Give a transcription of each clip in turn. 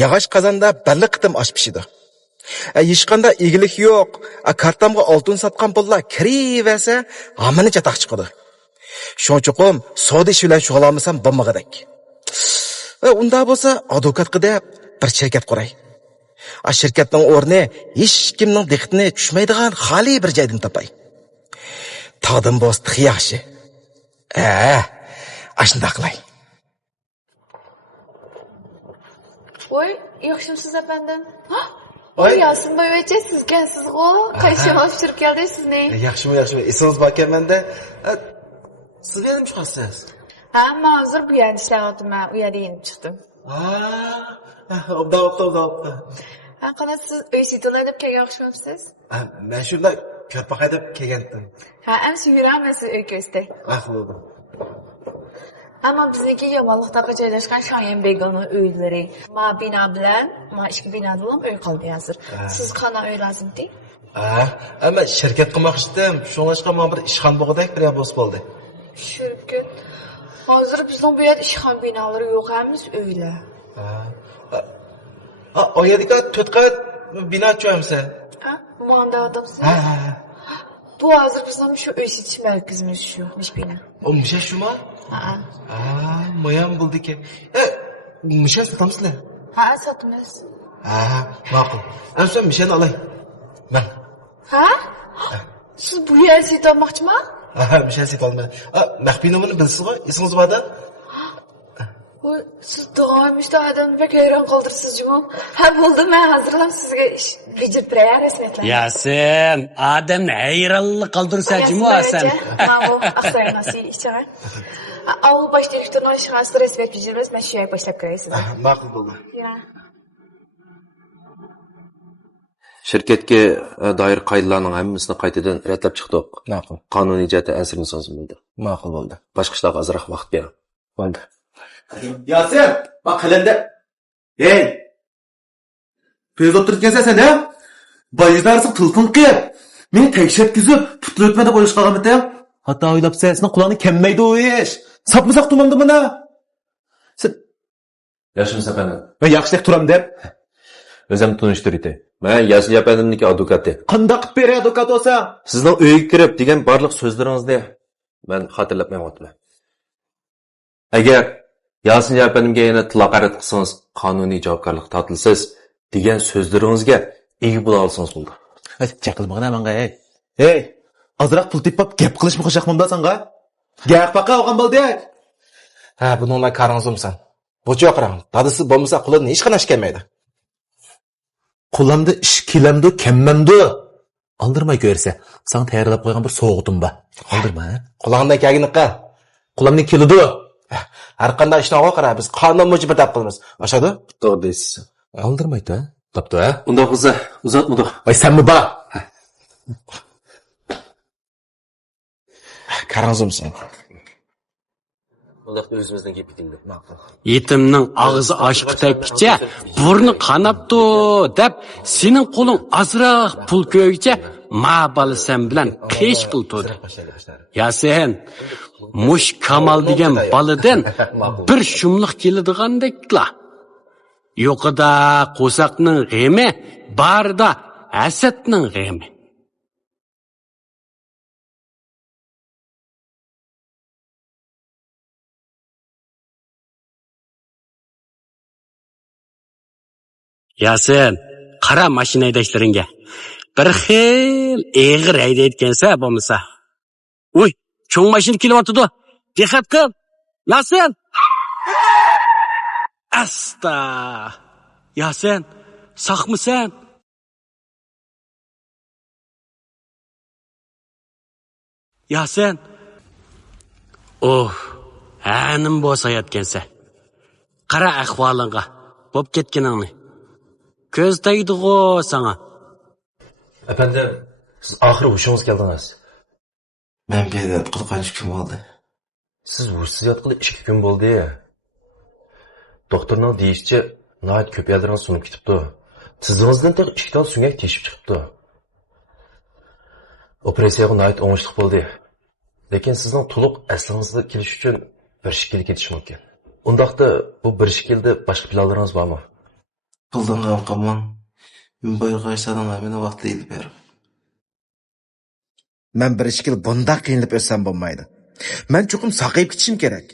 Yağış qazanda belli qitim osh pishidi. Hech qanday egilik yo'q. Kartamga oltin sotgan pullar kiraversa, hammani chatoq chiqadi. Shuning savdo ishi bilan shug'ullanmasam bo'lmagadek. Unda bo'lsa, advokatga deb bir shirkat quray. Shirkatning o'rni hech kimning diqqatini tushmaydigan xoli bir joydan topay. Taqdim bo'st yaxshi. Ashunda qilay. Oy, yaxshimisiz efendim? Oy, Yasin boyvacha sizgansiz-ku. Qayshim olib chiqib keldingiz sizni? Yaxshimi. Esingiz borkanmanda siz benim chiqasiz. Ha, men hozir bu yerda ishlayapman. U yerda yetib chiqdim. Obda. Qana siz uy sitolay deb kelgan o'xshamsiz? Men shunda ko'rpaqay deb kelgandim. Endi yuraman siz uy ko'zda. Bo'ldi. Ama bizdeki Yamanlıqdagi joylashgan Shoyin Begonning uylari. Ma bino bilan, ma ikki binoda ham uy qoldi hozir. Siz qana uy lozimdi? Ama shirkat qilmoqchidim. Shunglashqa men bir ishxon bo'g'dak bir bo's bo'ldi. Shirkat. Hozir bizning bu yerda ishxon binolari yo'q, hamiz uylar. O yerda 4 qavat bino cho'yamsa? Manda odamsiz? Bu hozir bizning shu uy sitish markazimiz shu, nish bino. O musha shumi? Moyam bo'ldi ki. Mishan sotamsizlar? Sotamiz. Ma'qul. Sen mishani olay. Men. Siz bu yerni sotmoqchimi? Mishan sotolmayman. Maxfiy nomerini bilsiz-ku, esingiz borda? Siz doimishda odamni bek hayron qoldirsiz-ku. Bo'ldi, men hozirlam sizga ish bijib beray rasmiyatlar. Yasin, odamni hayronlik qoldirsa-ku sen. Bu aqsaymasi ichara. Avul baş direktordan işğal stres verib bijirmiz, men shu yerga boshlab kiray sizga. Ma'qul bo'ldi. Şirketga doir qoidalarning hammasini qaytadan ratlab chiqdik. Ma'qul. Qonuniy jihatdan ansirni so'zim bo'ldi. Ma'qul bo'ldi. Boshqa ishlarga ozroq vaqt bering. Bo'ldi. Yasin, bak qilindi. Hey! Pez o'tirgansan sen, Bayizlarsiz tilpin qilib, meni tekshitkizib, putli o'tma deb o'ylash qolganmidi? Hatta o'ylab sen qulog'ini kemmaydi u ish. Sapmasak turmamdi buni. Sen Yaxshimisiz efendim? men yaxshilik turam deb. O'zim tunishtirdi. Men Yasin efendimniki advokati. Qanday qilib beray advokat bo'lsa? Sizning uyga kirib degan barliq so'zlaringizni men xotirlabmayapman. Agar Yasin efendimga yana tilaqarat qilsangiz, qonuniy javobgarlik tortilsiz degan so'zlaringizga ega bo'la olsangiz bo'ldi. Chaqilmag'ina menga, Hey, azroq pul tepib gap qilishmi xo'shaqmamda senga? Gap baqa olgan bo'ldik. Buningla qaringizimsan. Bu joqrang. Dadisi bo'lmasa qo'lidan hech qanaqa ish kelmaydi. Qo'limda ish kelamdi, kemmamdi. Aldirmay ko'rsa, sen tayyorlab qo'ygan bir so'g'utim bor. Aldirma. Qulog'ingdan kelganini qil. Qo'limdan keladi. Har qanday ishni qara, biz qonun mujibi deb qilamiz. Oshadi? To'g'ri deysiz. Aldirmaydi, Tapdi, Unda bo'lsa, uzatmadik. Voy senmi bor? Qaringizimsan. Undaqda o'zimizdan gap ketingdi. Yetimning og'zi oshiq tagkicha burni qanapti deb sening qo'ling azroq pul ko'yicha ma'bali sen bilan qish pul to'di. Yasin, mush Kamal degan balidan bir shumliq keladigandekla. Yo'qida qo'saqning g'emi, barda hasadning g'emi. Yasin, qara mashina haydashlaringga. Bir xil eg'ir haydayotgansa bo'lmasa. Voy, cho'ng mashina kelyapti-da. Diqqat qil. Yasin. Asta. Yasin, saqmisan? Yasin. Hanim bo'sayotgansa. Qara ahvolingga. Bo'p ketganingni. Ko'z tegdi-ku sana. Efendim, siz oxiri hushingiz keldingiz. Men bedat qilgan kun bo'ldi. Siz hushsiz yotqili 2 kun bo'ldi. Doktorning deyishicha, nihoyat ko'p yerlarga sunib ketibdi. Tizingizdan tek 2 ton suyak teshib chiqibdi. Operatsiyaga nihoyat o'ngishli bo'ldi. Lekin sizning to'liq aslingizga kelish uchun bir shikil ketish mumkin. Undaqda bu bir shikilda boshqa planlaringiz bormi? Qıldığın qamman. Мен bayırqaysadan meni vaqtlaydı ber. Men bir ishkil bunda qiynalib o'tsam bo'lmaydi. Men chuqum saqayib ketishim kerak.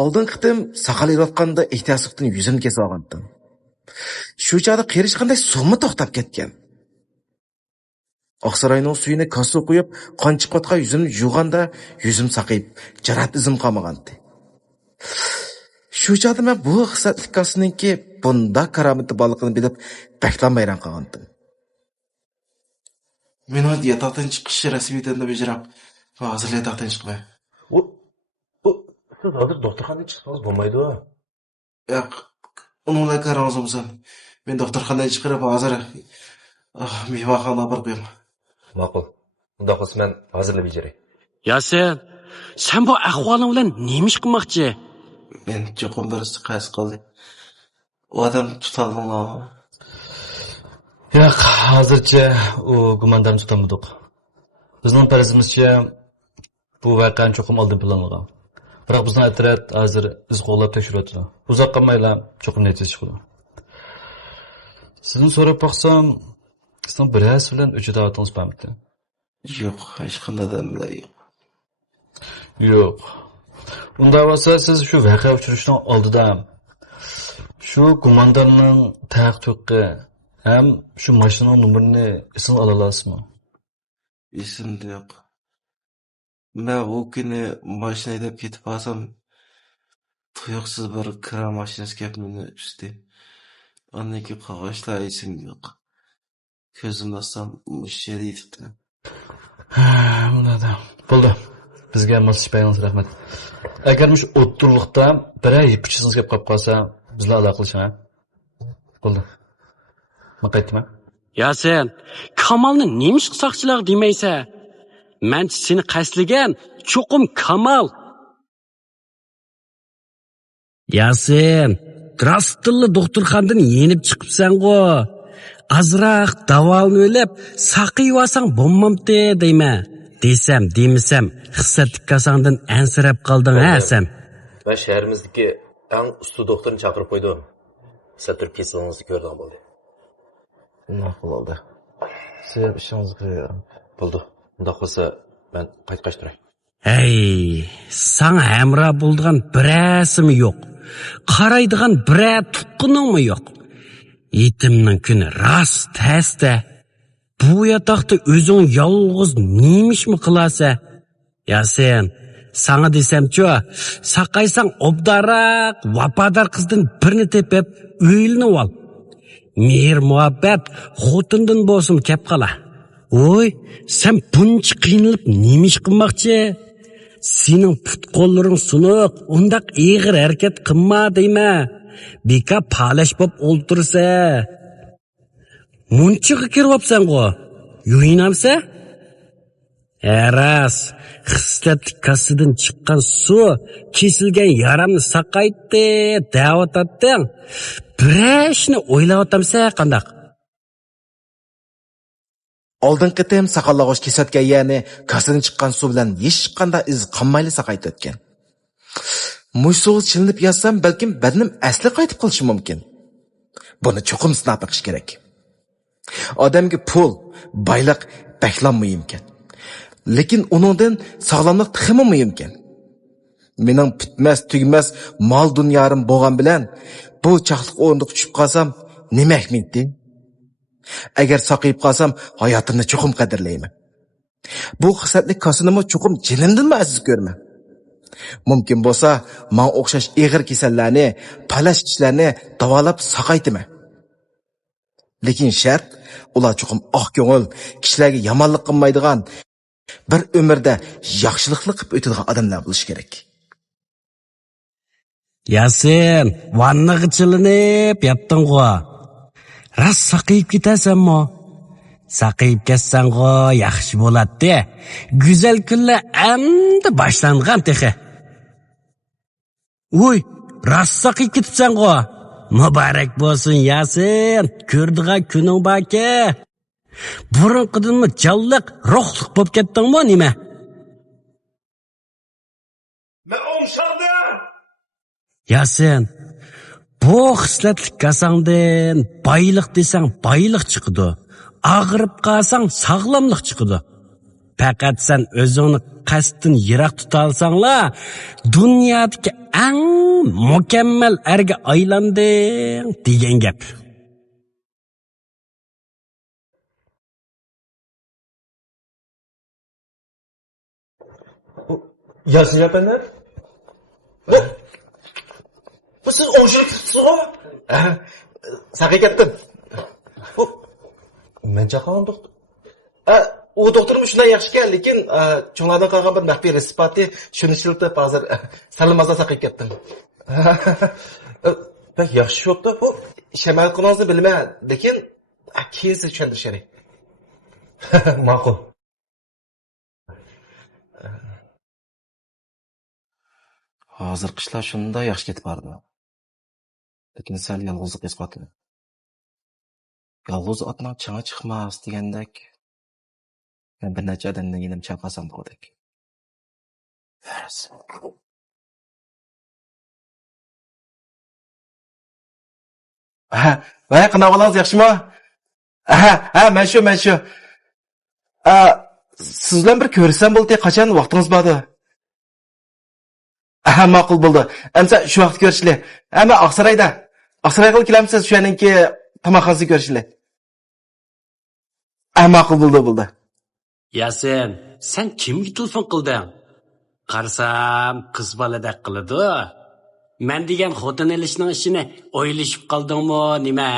Oldin qitim saqal yotganda ehtiyoslikdan yuzim kesib olgandim. Shu chog'da qerish qanday suvmi to'xtab ketgan. Oqsaroyning suyini kosa qo'yib, qon chiqayotgan yuzimni yuvganda yuzim saqayib, jarat izim qolmagandi. Shu chog'da men bu xislatlik kosaninki bunda karomati borligini bilib, baklan bayron qilgandim. Men o yatakdan chiqish rasmiyatini bajaram. Hozir yatakdan chiqmay. Siz hozir doktorxonadan chiqsangiz bo'lmaydi. Yo'q, uningla qarangizmi? Men doktorxonadan chiqarib hozir mehmonxonaga borib qo'yaman. Ma'qul. Unda qilsa men hozirlab bejaray. Yasin, sen bu ahvoling bilan nima ish qilmoqchi? Men cho'qim birisi qaysi qildi. U odam tutolmayman. Yo'q, hozircha u gumondorni tutolmadik. Bizning farazimizcha bu voqeani cho'qim oldin planlagan. Biroq bizning otryad hozir iz qo'llab tekshiryapti. Uzoq qolmaylar, cho'qim natija chiqadi. Sizdan so'rab boqsam, sizning birаз bilan uchadayotingiz bormi? Yo'q, hech qanday damlar yo'q. Yo'q. Unda bo'lsa siz shu voqea uchrashishning oldida shu gumondorning taqtuqi ham shu mashinaning nomerini esin ola olasizmi? Esimda yo'q. Men u kuni mashina haydab ketib qolsam, tuyuqsiz bir kira mashinasi kelib meni usti. Ondan keyin qog'oshlar esimda yo'q. Ko'zimni ochsam, mush yerda yotibdi. Bo'ladi. Bo'ldi. Bizga moslashpagingiz rahmat. Agar mush o'ttirliqda biror yipichingiz kelib qolib qolsa, bizlar aloqa qilishing, ha? Bo'ldi. Men qaytdim. Yasin, Kamalni nima ish qilsaqchilar demaysa? Men seni qasligan cho'qim Kamal. Yasin, Drastilli doktorxonadan yenib chiqibsan-ku. Azroq davolni o'lib, saqiyib olsang bo'lmamdi deyman. Desam, demisam, xislatlik kasangdan ansirab qolding ha sen. Men shaharimizdagi eng usta doktorni chaqirib qo'ydim. Siz turib kesingizni ko'rdim bo'ldi. Ma'qul bo'ldi. Siz ishingizni qiling. Bo'ldi. Unda qolsa men qaytqash turay. Hey, sana hamra bo'lgan birasimi yo'q. Qaraydigan bira tuqquningmi yo'q. Yetimning kuni rost tasda. Bu yataqda o'zing yolg'iz nemishmi qilasa? Yasin, sana desam-chi, saqaysang obdaroq, vafodor qizdan birini tepib, uylanib ol. Mehr muhabbat xotindan bo'lsin kep qala. Oy, sen buncha qiynalib nima ish qilmoqchi? Sening put-qo'llaring sunuq, undaq ig'ir harakat qilma deyma. Beka palash bo'p o'ltirsa. Munchiga kiryapsan-ku. Yuyinamsa? Eras, xislatlik kasidan chiqqan suv kesilgan yaramni saqaytdi, da'vatatding. Birashni o'ylayaptamsa qandaq? Oldin qitim saqallag'och kesatgan, ya'ni kasadan chiqqan suv bilan hech qanday iz qolmayli saqaytib o'tgan. Mushsuv chilinib yotsam, balkim badnim asli qaytib qolishi mumkin. Buni cho'qim sinab chiqish kerak. Odamga pul, boylik baklan muhimkan. Lekin uningdan sog'lomlik texmi muhimkan. Mening bitmas, tugmas mol dunyorim bo'lgan bilan bu chaqliq o'rindiq tushib qolsam, nima ahmiydi? Agar saqayib qolsam, hayotimni cho'qim qadrlayman. Bu xislatlik kosinimi cho'qim jinimdanmi aziz ko'rman. Mumkin bo'lsa, men o'xshash ig'ir kasallarni, palash ishlarni davolab saqaytiman. Lekin shart ular cho'qim oq ko'ngil, kishilarga yomonlik qilmaydigan, bir umrda yaxshilikli qilib o'tadigan odamlar bo'lish kerak. Yasin, vannaga chilinib yotding-ku. Ras saqayib ketasanmi? Saqayib ketsan-ku, yaxshi bo'ladi. Go'zal kunlar endi boshlangan texe. Uy, ras saqayib ketibsan-ku. Muborak bo'lsin Yasin, ko'rdigan kuning borki. Burunqidanmi jalliq, ruhliq bo'lib ketdingmi nima? Men o'ngshaqdim. Yasin, bu xislatlik kasangdan boylik desang boylik chiqadi. Og'rib qolsang sog'lomlik chiqadi. Faqat sen o'zingni qasdin yiroq tuta olsanglar, dunyodagi eng mukammal erga aylanding degan gap. Yasin efendim? Bu siz oşuruk tutsunuz mu? Sakı gittim. Ben çakalan doktor. O doktorum şundan yaxşı ki, lekin çoğlardan kalkan bir mahfi resipati şunu şıltıp hazır salımazda sakı gittim. Pek yaxşı yoktu. Bu şemal kılağınızı bilme, lekin keyin siz düşündürüşeri. Makul. Hozir qishlar shunda yaxshi ketib bordi. Lekin sal yolg'izlik his qildi. Yolg'iz otning chang'i chiqmas degandek, men bir necha odamdan yenim chaqasam bo'ldik. Voy, qanaqa bo'ldingiz, yaxshimi? Men shu. Siz bilan bir ko'rsam bo'ldi, qachon vaqtingiz bordi? Ma'qul bo'ldi. Endi shu vaqt ko'rishli. Men Oqsaroyga kelamsiz, shu yanki tomoqxonasiga ko'rishli. Ma'qul bo'ldi. Yasin, sen kimga telefon qilding? Qarsam, qiz boladek qiladi. Men degan xotin elishning ishini o'ylashib qoldingmi, nima?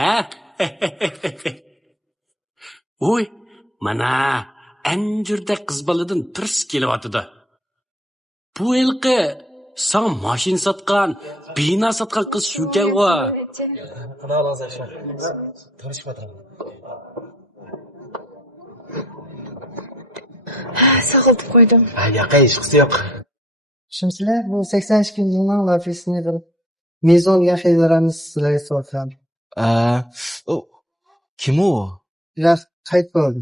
Oy, mana anjurdek qiz boladan tirs kelyotdi. Bu ilqi sen mashin satgan, bina satgan qiz shukan va. Qanaqa bo'ldingiz, yaxshimi? Tanishmadim. Saqiltib qo'ydim. Yo'q, hech qisi yo'q. Sizlar bu 82-yilning lafisini qilib, mezon degan xaridlarni sizlarga sotgan. Kim u? Ular qayt bo'ldi.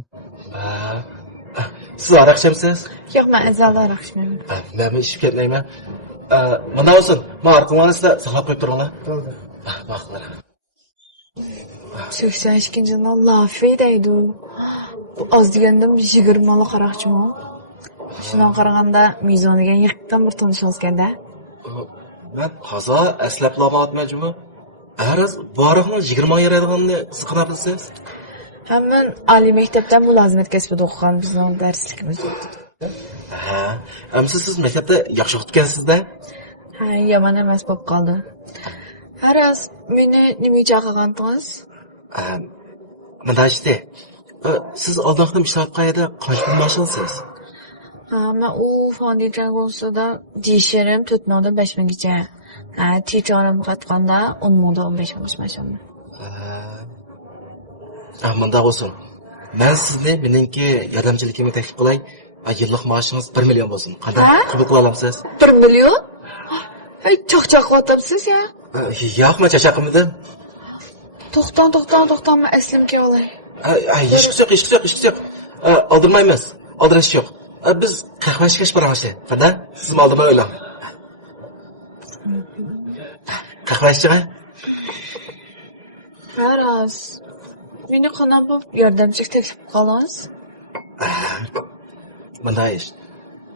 Siz aroq ichimsiz? Yo'q, men azalda aroq ichmayman. Men ishib ketmayman. Mana olsin, men orqanglarni sizlar saqlab qo'yib turinglar. Bo'ldi. Ma'qul. 82-yilning lafi deydi. Bu oz degandim 20 mala qaraqchimi? Shundan qaraganda mezoniga yiqqan bir tanishingizganda. Men hozir aslab olmayapman. Araz boriqni 20 yaraganini siz qana bilsiz? Men oliy maktabdan mulozimat kasbida o'qigan, bizning darsligimiz o'tdi. Ammo siz maktabda yaxshi o'qitgansizda? Yomon emas bo'lib qoldi. Araz, meni nima chaqirgandingiz? Mana işte. Siz oldingi ishlab qayerda qancha pul mashg'ulsiz? Men u fondijan konusida disherim 4 mingdan 5 minggacha. Tijorim qatqanda 10 mingdan 15 ming mashg'ulman. Manda bo'lsin. Men sizni meningki yordamchiligimga taklif qilay. Yillik maoshingiz 1 million bo'lsin. Qanday qabul qila olasiz? 1 million? Hey, cho'q-cho'q qilyapsiz ya? Yo'q, men chaqirmadim. To'xtan, men aslimga olay. Hech yo'q. Oldirmaymiz. Oldirish yo'q. Biz qahva ichib boramiz. Qada? Siz oldimay o'ylang. Qahva ichingmi? Araz. Meni qanaqa yordamchilik taklif qilasiz? Bunday ish.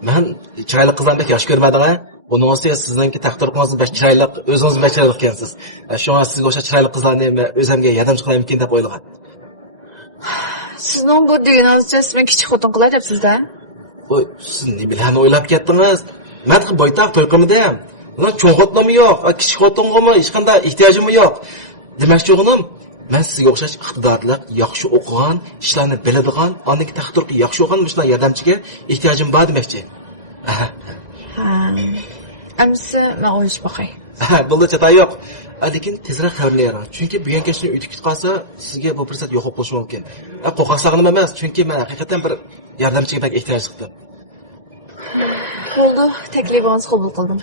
Men chiroyli qizlarni yosh ko'rmadim-a? Buning ustiga sizningki taqdirqo'zingiz bak chiroyli, o'zingiz bak chiroyli ekansiz. Shunga sizga o'sha chiroyli qizlarni men o'zimga yordamchi qilaymikin deb o'ylagan. Sizning bu deganingizcha men kichik xotin qilay debsiz-da? Voy, siz nima bilan o'ylab ketdingiz? Men boytaq to'y qilmadim. Ular cho'ng xotinmi yo'q, kichik xotinmi hech qanday ehtiyojim yo'q. Demakchi o'g'lim, men sizga o'xshash iqtidorli, yaxshi o'qigan, ishlarni biladigan, oniki taqdirga yaxshi o'qigan shunday yordamchiga ehtiyojim bor demakchi. Amsi men o'ylab boqay. Bo'ldi, chata yo'q. Lekin tezroq xabar bering. Chunki bugun kechni uyda ketib qolsa, sizga bu fursat yo'q bo'lishi mumkin. Qo'rqoqsag'im emas, chunki men haqiqatan bir yordamchiga bak ehtiyoj qildim. Bo'ldi, taklifingizni qabul qildim.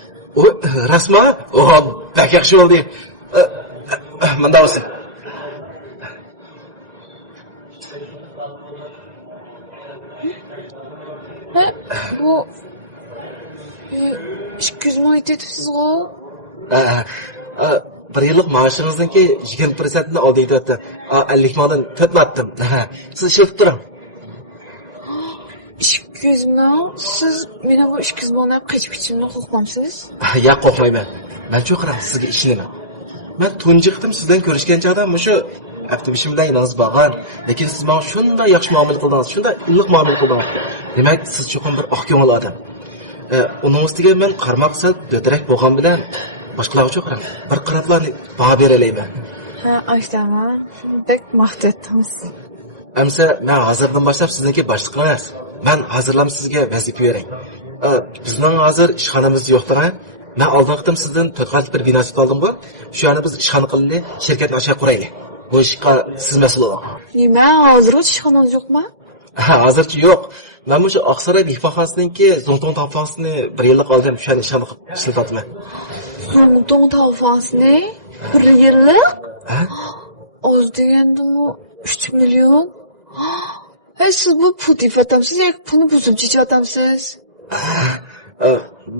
Rasma? Bak yaxshi bo'ldi. Menda bo'lsin. Bu 200 ming aytyapsiz-ku. bir yıllık maaşınızdaki 20%'ni aldı deyapti. 50 mingdan 4 matdim. Siz ishlatib turing. 200 ming? Siz meni bu 200 mingdan qechib ketishimni xohlamsiz? Yo'q, qo'rqmayman. Men cho'qiraman sizga ishonaman. Men tunji qitim sizdan ko'rishgan chog'da mushu avtobishimdan yinangiz bo'lgan, lekin siz menga shunday yaxshi muomala qildingiz, shunday iliq muomala qildingiz. Demak, siz cho'qim bir oq ko'ngil odam. Uning ustiga men qarmoq sal do'tirak bo'lgan bilan boshqalarga cho'qiraman. Bir qarablarni baho beralayman. Ha, aytaman. Bek maqtatdingiz. Amsa men hozirdan boshlab sizniki boshliq emas. Men hozirlam sizga vazifa bering. Bizning hozir ishxonamiz yo'qdir. Men oldin qitim sizdan 4 qavat bir bino sotib oldim bu. Shu yerni biz ishxona qilib, shirkatni aşağı quraylik. Bu ishga siz mas'ul bo'ling. Nima, hozir ishxonangiz yo'qmi? Hozircha yo'q. Men shu Oqsaroy mehmonxonasiningki Zongtong tavfasini 1 yillik oldim, shu yerni ishxona qilib ishlatyapman. Zongtong tavfasini 1 yillik? Ha? Oz degandimi 3 million? Hey, siz bu pul deyatamsiz yoki pulni buzib chechatamsiz?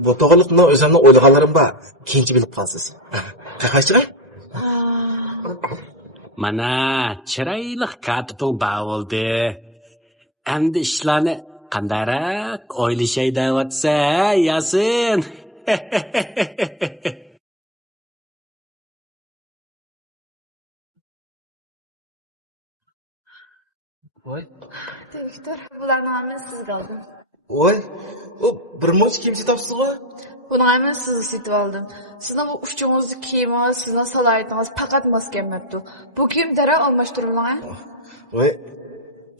Bu to'g'riliq men o'zimning o'ylaganlarim bor. Keyinchi bilib qolasiz. Qaqashira? Mana chiroyli katiping bo'ldi. Endi ishlarni qandarak o'ylashay deyapsa, Yasin. Voy, Direktor, bularni men sizga oldim. voy. O bir moch kiyim sotibsiz-ku? Buni men sizga sotib oldim. Sizning bu uchingizni kiyimingiz, sizning salohiyatiniz faqat mos kelmabdi. Bu kiyim darrov almashtiringlar. Voy.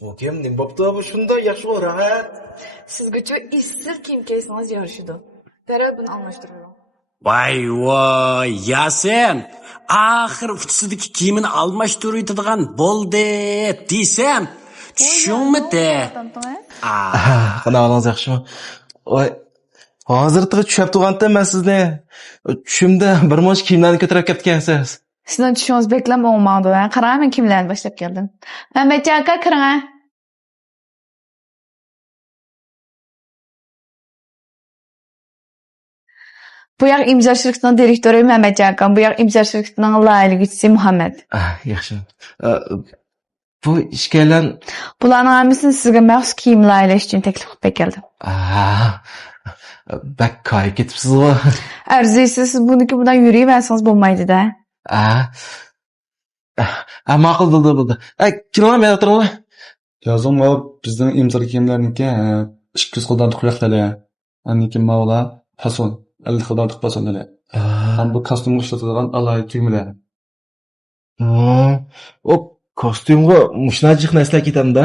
Bu kiyim nima bo'pti bu shunday yaxshi rahat. Sizgacha issil kiyim kiysangiz yarashadi. Darrov buni almashtiringlar. Voy, Yasin. Axir uchisidagi kiyimini almashtiradigan bo'ldi desam, tushunmidi. Qanaqangiz yaxshimi? Voy, hozirda tushib turganda men sizni tushimda bir moch kiyimlarni ko'tarib ketgansiz. Sizning tushingiz beklab bo'lmadi. Qarang, men kimlarni boshlab keldim. Mehmet aka, kiring. Bu yer imzo shirkatining direktori Mehmet aka, bu yer imzo shirkatining loyihaligisi Muhammad. Yaxshi. Bu ishkalan Bularning hammasini sizga maxsus kiyim loyihalash uchun taklif qilib keldim. Bak koyib ketibsiz-ku. Arzuysiz, siz buniki bilan yurayversangiz bo'lmaydi-da. Ma'qul bo'ldi. Kelinglar, men o'tiringlar. Yazım var bizden imzalı kiyimlerniki 200 qildan tuqyaqlali. Anniki mavla fason 50 qildan tuq fasonlali. Ham bu kostyumga ishlatadigan alay tugmalar. O kostyumga mushnajiq narsalar ketadi-da.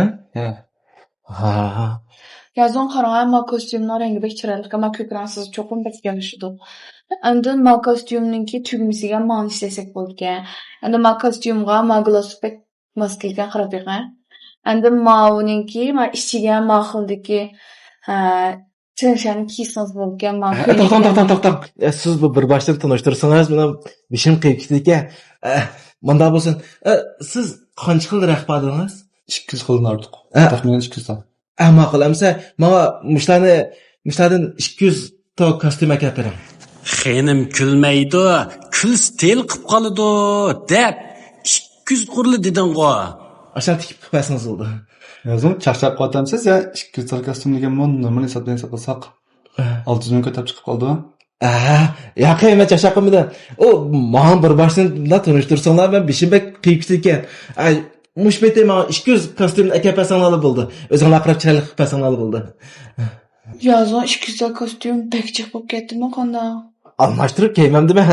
Yazın qarang, ma kostyumning rangi bek chiroyli, ma ko'k rang siz cho'qim bek kelishdi. Endi ma kostyumninki tugmasiga ma'ni ishlasak bo'lgan. Endi ma kostyumga ma glosspek mos kelgan qarab beqing. Endi ma'uninki ma ichiga ma xildiki Çenşeni kiysanız bo'lgan ma To'xtam. Siz bu bir boshliq tanishtirsangiz, men bishim qiyib ketdi. Manda bo'lsin. Siz qancha xil rahbardingiz? 200 qildan ortiq. Taxminan 200 ta. Ma'qul amsa, menga mushlardan 200 ta kostyum akab bering. Xenim kulmaydi, kuls tel qilib qoladi deb 200 qurli deding-ku. Aşağı tikib qilsangiz bo'ldi. Yazım çarşaf qatamsiz ya 200 ta kostyum degan nimani hisoblasak 600 ming ko'tarib chiqib qoldi. Yo'q, men chashaqimdan. O men bir boshdan tanishtirsanglar, men bishimga qiyib ketgan. Mushbete men 200 kostyum akab pasanglar bo'ldi. O'zinglar aqrab chiroyli qilib pasanglar bo'ldi. Yazın 200 ta kostyum bekchiq bo'lib ketdimi qanday? Almashtirib kiymamdimi?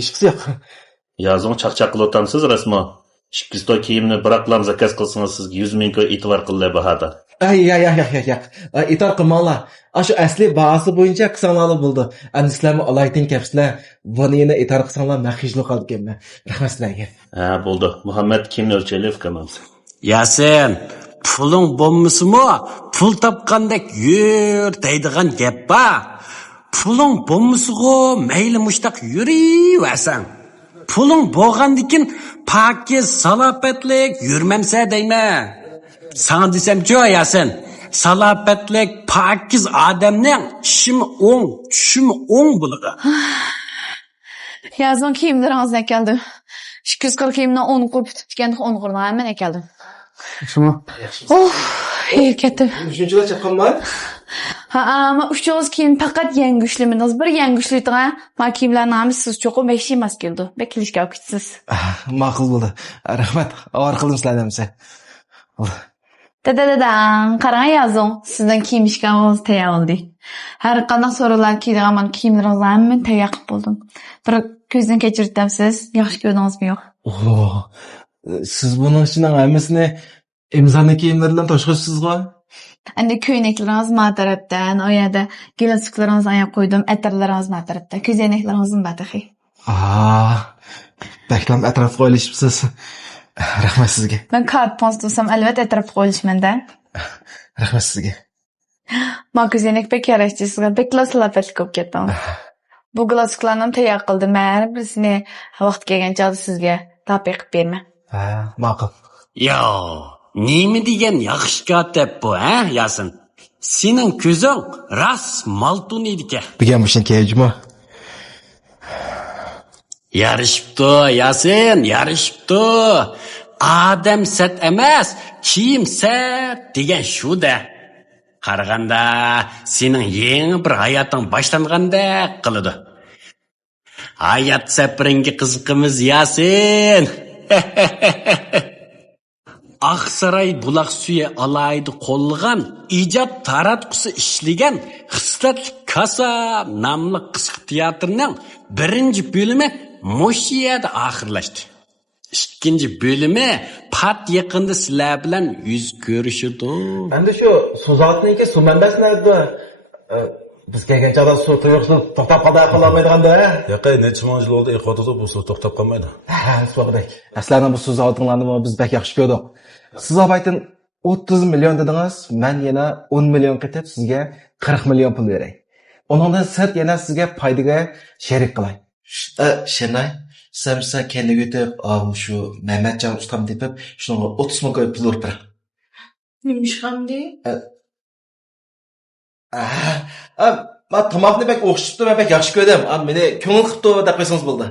Ishqisi yo'q. Yazın çaqchaq qilyapsiz rasmo. 200 ta kiyimni biroqlam zakaz qilsangiz sizga 100 ming ko e'tibor qiladi bahada. Yo'q. E'tibor qilmanglar. Shu asli bahasi bo'yicha qilsanglar bo'ldi. Sizlarni alaytin kapsizlar, buni yana e'tibor qilsanglar maxijli qolib kelman. Rahmat sizlarga. Bo'ldi. Muhammad kiyimni o'lchaylik qilamiz. Yasin, puling bo'lmasimi? Pul topgandek yur deydigan gap bor. Puling bo'lmasigo, mayli mushtaq yuraversan. Puling bo'lgandikin pakiz salopatlik yurmamsa deyman. Sana desam-chi, Yasin, salopatlik pakiz odamning ishimi o'ng, tushimi o'ng bo'ladi. Yazın kiyimleriniz ne geldi? 240 kiyimden 10 kur bütütken 10 kurdan hemen ne geldi? Şunu. Oh, iyi kettim. Üçüncüler çapkanlar. Ha, ama uçtuğunuz kiyim fakat yengüşleminiz. Bir yengüşlüydü ha. Ma kiyimler namı siz çok bekşiyemez geldi. Bekilişke okutsuz. Ma'qul bo'ldi. Rahmat. Avar qildim sizlardan. Dadadadan, qarang yazın. Sizden kiymişkanınız taya oldu. Her qanday sorular kiydi ama kiyimleriniz hemen taya qilib buldum. Bir ko'zdan kechirdim siz. Yaxshi ko'rdingizmi yo'q? Oh, siz buning ichidan hammasini imzoni kiyimlar bilan to'shqizsiz-ku. Endi ko'ylaklarimiz ma tarafdan, o yerda galstuklarimiz ayab qo'ydim, atirlarimiz ma tarafda, ko'zoynaklarimiz bataxi. Baklam atrof qo'yilishibsiz. Rahmat sizga. Men kart postosam albatta atrof qo'yilishmanda. Rahmat sizga. Ma ko'zoynak bek yarashdi sizga, bek klaslapet ko'p ketdim. Bu galstuklarni tayyor qildim, men birisini vaqt kelgan chog'da sizga tapiq qilib berman. Ma'qul. Yo, nemi degan yaxshi katib bu, ha, Yasin? Sening ko'zing ras maltun edik. Bugan mushin keyjimi? Yarışıptı, Yasin, yarışıptı. Adam set emas, kiyim set degan shu da. Qaraganda sening yangi bir hayoting boshlanganda qiladi. Hayot safaringa qiziqimiz Yasin. Aqsaray buloq suyi alaydi qo'llagan, ijod taratqusi ishlagan Xislatli Kasa nomli qisqa teatrning birinchi bo'limi Moshiyada oxirlashdi. Ikkinchi bo'limi pat yaqinda sizlar bilan yuz ko'rishdi. Endi shu Suzatniki suv manbasi nerede? Biz kelgan chog'da suv tuyuqsiz to'xtab qolmaydiganda. Yaqay necha ming yil oldi iqotada bu suv to'xtab qolmaydi. So'g'dek. Aslida bu so'z otinglarni biz bak yaxshi ko'rdik. Siz ayting 30 million dedingiz, men yana 10 million qetib sizga 40 million pul beray. Onundan sert yana sizga foydaga sherik qilay. Şenay, sen kendi götür şu Mehmetcan ustam depip şunu 30 ming koyup pul urip bırak. Neymiş hamdi? Ben tamakni bek o'xshitdi, men bek yaxshi ko'rdim. Meni ko'ngil qilibdi deb qo'ysangiz bo'ldi.